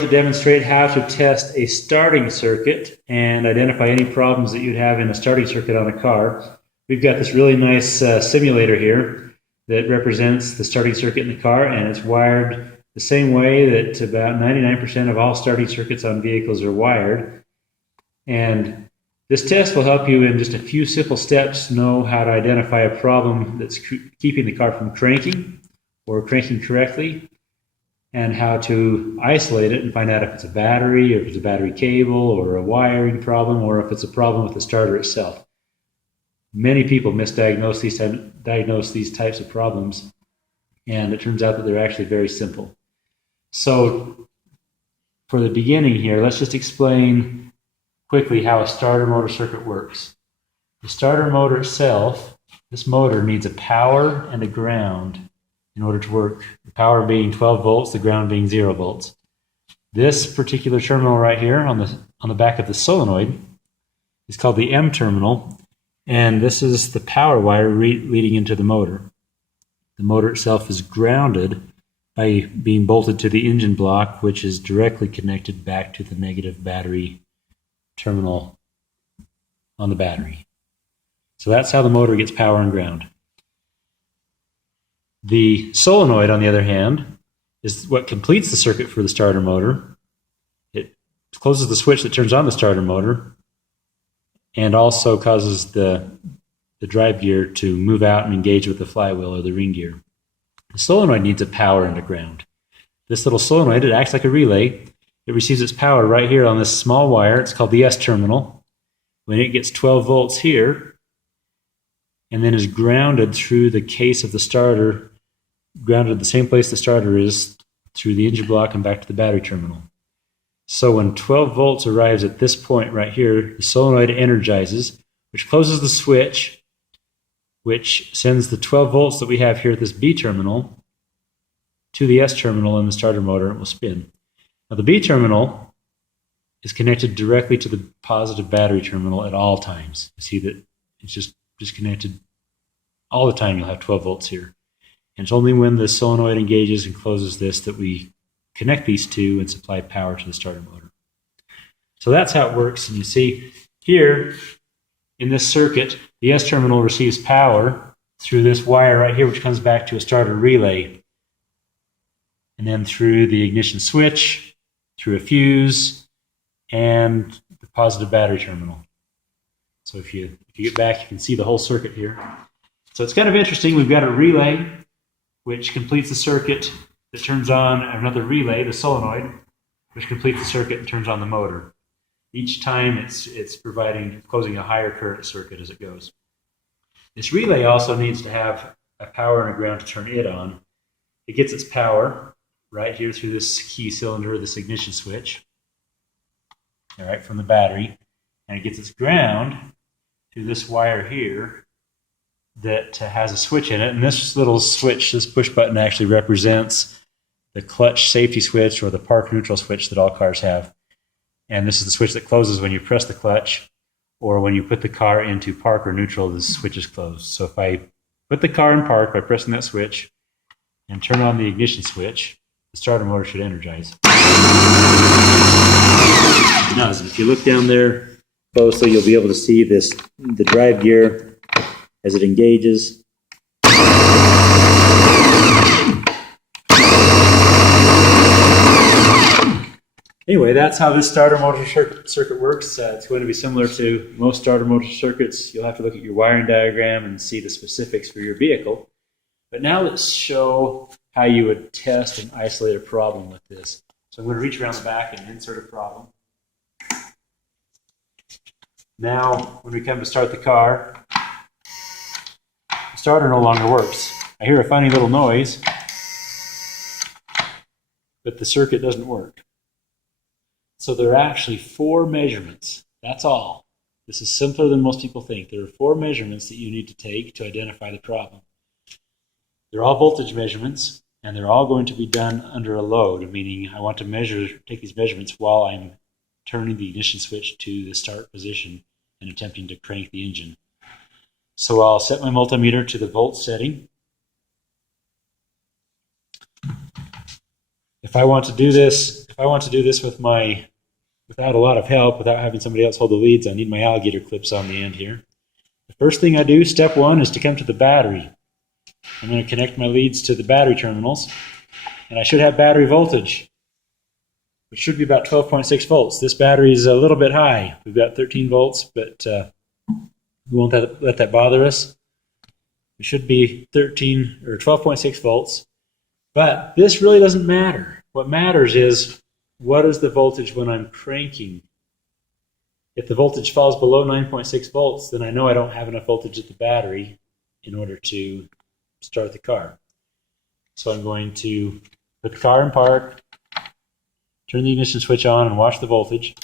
To demonstrate how to test a starting circuit and identify any problems that you'd have in a starting circuit on a car. We've got this really nice simulator here that represents the starting circuit in the car, and it's wired the same way that about 99% of all starting circuits on vehicles are wired. And this test will help you in just a few simple steps know how to identify a problem that's keeping the car from cranking or cranking correctly, and how to isolate it and find out if it's a battery, or if it's a battery cable, or a wiring problem, or if it's a problem with the starter itself. Many people misdiagnose these types of problems, and it turns out that they're actually very simple. So for the beginning here, let's just explain quickly how a starter motor circuit works. The starter motor itself, this motor needs a power and a ground in order to work. The power being 12 volts, the ground being 0 volts. This particular terminal right here on the back of the solenoid is called the M terminal, and this is the power wire leading into the motor. The motor itself is grounded by being bolted to the engine block, which is directly connected back to the negative battery terminal on the battery. So that's how the motor gets power and ground. The solenoid, on the other hand, is what completes the circuit for the starter motor. It closes the switch that turns on the starter motor and also causes the drive gear to move out and engage with the flywheel or the ring gear. The solenoid needs a power and a ground. This little solenoid, it acts like a relay. It receives its power right here on this small wire. It's called the S terminal. When it gets 12 volts here and then is grounded through the case of the starter, grounded the same place the starter is, through the engine block and back to the battery terminal. So when 12 volts arrives at this point right here, the solenoid energizes, which closes the switch, which sends the 12 volts that we have here at this B terminal to the S terminal in the starter motor, and it will spin. Now the B terminal is connected directly to the positive battery terminal at all times. You see that it's just connected all the time. You'll have 12 volts here. And it's only when the solenoid engages and closes this that we connect these two and supply power to the starter motor. So that's how it works. And you see here in this circuit, the S terminal receives power through this wire right here, which comes back to a starter relay. And then through the ignition switch, through a fuse, and the positive battery terminal. So if you get back, you can see the whole circuit here. So it's kind of interesting. We've got a relay which completes the circuit that turns on another relay, the solenoid, which completes the circuit and turns on the motor. Each time it's closing a higher current circuit as it goes. This relay also needs to have a power and a ground to turn it on. It gets its power right here through this key cylinder, this ignition switch, all right, from the battery, and it gets its ground through this wire here that has a switch in it. And this little switch, this push button, actually represents the clutch safety switch or the park neutral switch that all cars have. And this is the switch that closes when you press the clutch, or when you put the car into park or neutral, the switch is closed. So if I put the car in park by pressing that switch and turn on the ignition switch, the starter motor should energize. Now, if you look down there closely, you'll be able to see the drive gear as it engages. Anyway, that's how this starter motor circuit works. It's going to be similar to most starter motor circuits. You'll have to look at your wiring diagram and see the specifics for your vehicle. But now let's show how you would test and isolate a problem with this. So I'm going to reach around the back and insert a problem. Now, when we come to start the car, the starter no longer works. I hear a funny little noise, but the circuit doesn't work. So there are actually 4 measurements. That's all. This is simpler than most people think. There are 4 measurements that you need to take to identify the problem. They're all voltage measurements, and they're all going to be done under a load, meaning I want to take these measurements while I'm turning the ignition switch to the start position and attempting to crank the engine. So I'll set my multimeter to the volt setting. if I want to do this with without a lot of help, without having somebody else hold the leads, I need my alligator clips on the end here. The first thing I do, step one, is to come to the battery. I'm going to connect my leads to the battery terminals, and I should have battery voltage, which should be about 12.6 volts. This battery is a little bit high. We've got 13 volts, but we won't let that bother us. It should be 13 or 12.6 volts, but this really doesn't matter. What matters is, what is the voltage when I'm cranking? If the voltage falls below 9.6 volts, then I know I don't have enough voltage at the battery in order to start the car. So I'm going to put the car in park, turn the ignition switch on, and watch the voltage.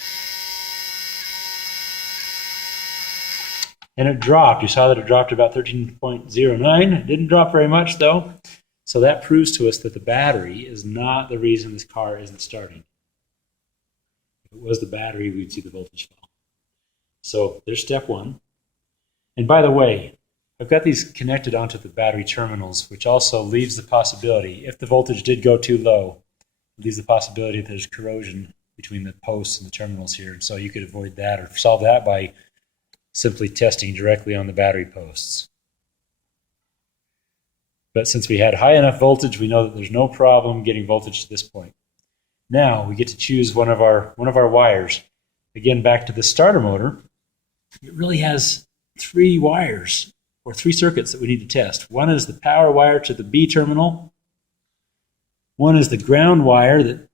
And it dropped. You saw that it dropped to about 13.09. It didn't drop very much, though. So that proves to us that the battery is not the reason this car isn't starting. If it was the battery, we'd see the voltage fall. So there's step one. And by the way, I've got these connected onto the battery terminals, which also leaves the possibility, if the voltage did go too low, it leaves the possibility that there's corrosion between the posts and the terminals here. And so you could avoid that or solve that by simply testing directly on the battery posts. But since we had high enough voltage, we know that there's no problem getting voltage to this point. Now we get to choose one of our wires. Again, back to the starter motor. It really has three wires, or three circuits that we need to test. One is the power wire to the B terminal. One is the ground wire that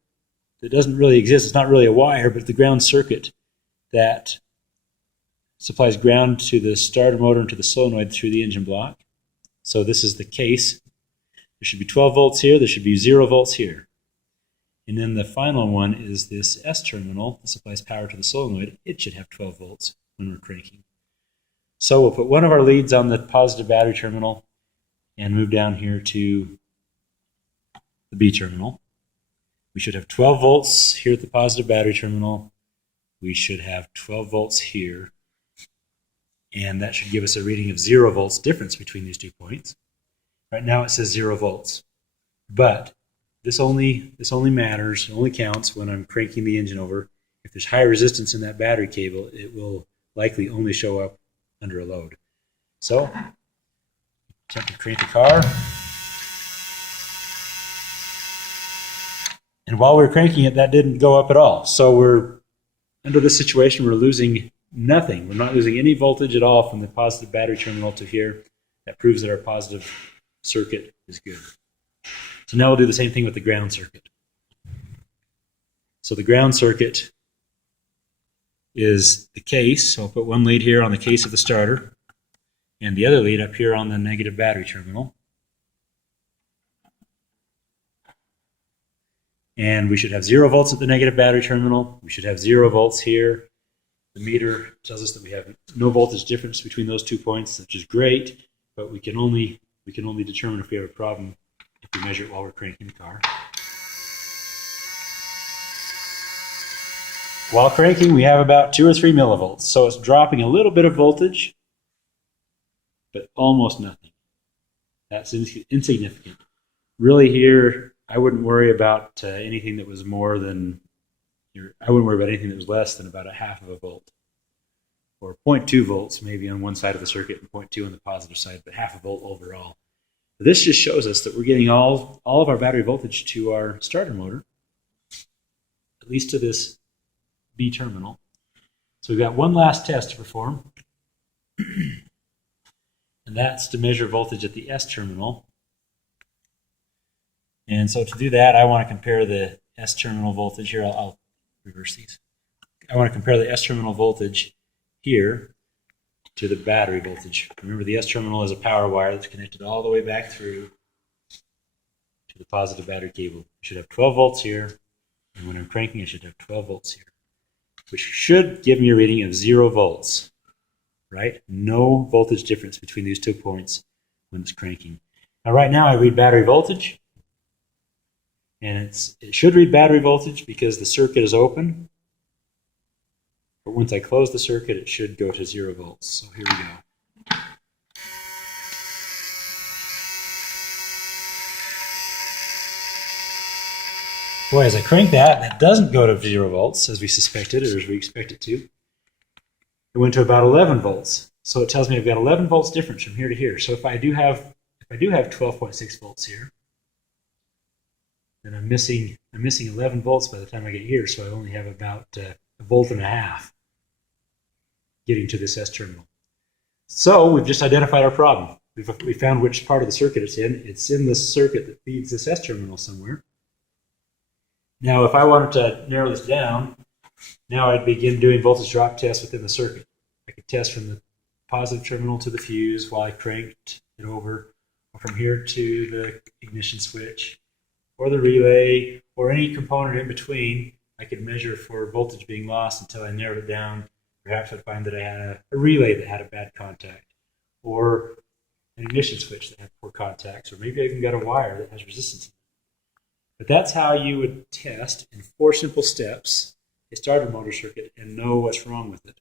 doesn't really exist. It's not really a wire, but the ground circuit that supplies ground to the starter motor and to the solenoid through the engine block. So this is the case. There should be 12 volts here. There should be 0 volts here. And then the final one is this S terminal that supplies power to the solenoid. It should have 12 volts when we're cranking. So we'll put one of our leads on the positive battery terminal and move down here to the B terminal. We should have 12 volts here at the positive battery terminal. We should have 12 volts here. And that should give us a reading of 0 volts difference between these 2 points. Right now it says 0 volts. But this only matters, it only counts when I'm cranking the engine over. If there's high resistance in that battery cable, it will likely only show up under a load. So, attempt to crank the car. And while we're cranking it, that didn't go up at all. So we're, under this situation, we're losing nothing. We're not losing any voltage at all from the positive battery terminal to here. That proves that our positive circuit is good. So now we'll do the same thing with the ground circuit. So the ground circuit is the case. So I'll put one lead here on the case of the starter and the other lead up here on the negative battery terminal. And we should have 0 volts at the negative battery terminal. We should have 0 volts here. The meter tells us that we have no voltage difference between those 2 points, which is great, but we can only determine if we have a problem if we measure it while we're cranking the car. While cranking, we have about 2 or 3 millivolts, so it's dropping a little bit of voltage, but almost nothing. That's insignificant. Really here, I wouldn't worry about anything that was more than, I wouldn't worry about anything that was less than about a half of a volt. Or 0.2 volts maybe on one side of the circuit and 0.2 on the positive side, but half a volt overall. This just shows us that we're getting all of our battery voltage to our starter motor, at least to this B terminal. So we've got one last test to perform, and that's to measure voltage at the S terminal. And so to do that, I want to compare the S terminal voltage here. I'll reverse these. I want to compare the S terminal voltage here to the battery voltage. Remember, the S terminal is a power wire that's connected all the way back through to the positive battery cable. It should have 12 volts here, and when I'm cranking, it should have 12 volts here, which should give me a reading of 0 volts, right? No voltage difference between these 2 points when it's cranking. Now, right now, I read battery voltage, and it should read battery voltage because the circuit is open. But once I close the circuit, it should go to 0 volts. So here we go. Boy, as I crank that, and it doesn't go to 0 volts as we suspected, or as we expect it to. It went to about 11 volts. So it tells me I've got 11 volts difference from here to here. So if I do have 12.6 volts here, then I'm missing 11 volts by the time I get here. So I only have about a volt and a half getting to this S terminal. So we've just identified our problem. We found which part of the circuit it's in. It's in the circuit that feeds this S terminal somewhere. Now, if I wanted to narrow this down, now I'd begin doing voltage drop tests within the circuit. I could test from the positive terminal to the fuse while I cranked it over, or from here to the ignition switch, or the relay, or any component in between. I could measure for voltage being lost until I narrowed it down. Perhaps I'd find that I had a relay that had a bad contact, or an ignition switch that had poor contacts, or maybe I even got a wire that has resistance. But that's how you would test in 4 simple steps a starter motor circuit and know what's wrong with it.